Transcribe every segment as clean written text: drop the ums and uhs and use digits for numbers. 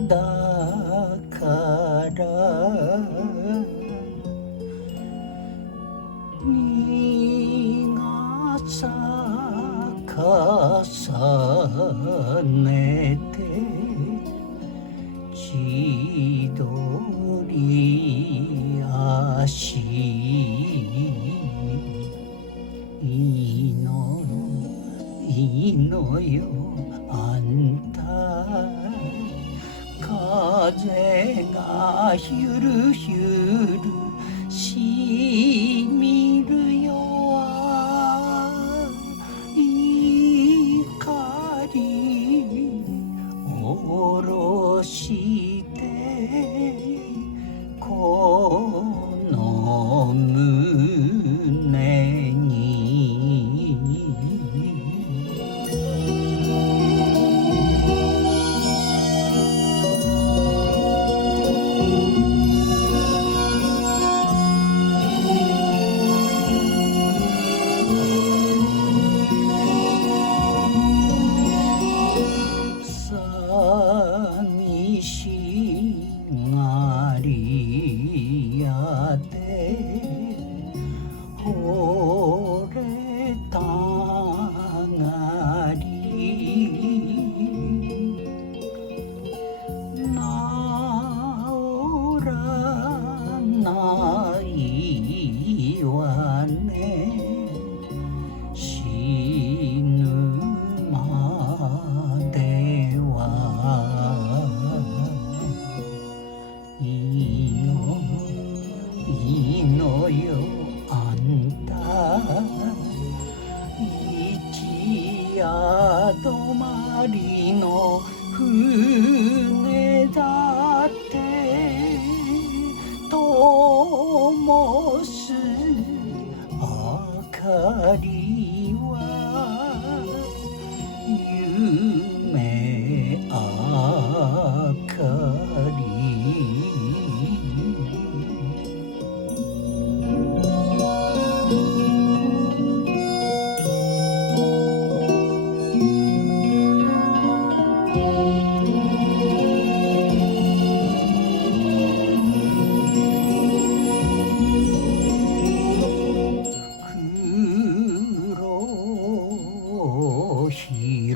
だから実が咲かさねて千鳥足いいのよあんた風がひゅるひゅるしみるよ怒りおろしてこの胸に寂しがり屋で惚れたがり治らないわね死ぬまでいいのよあんた一夜止まりの船だって灯す明かりは夢明かり拾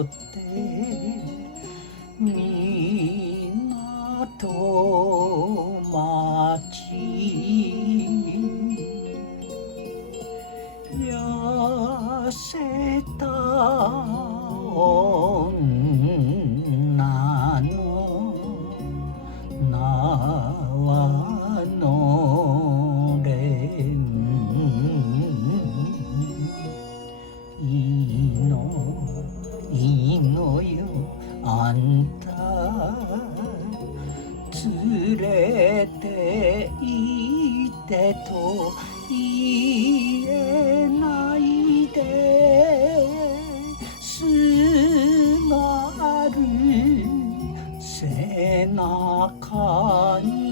って港町痩せた女の縄のれんいいのよあんた連れて行ってと言えないですがる背中に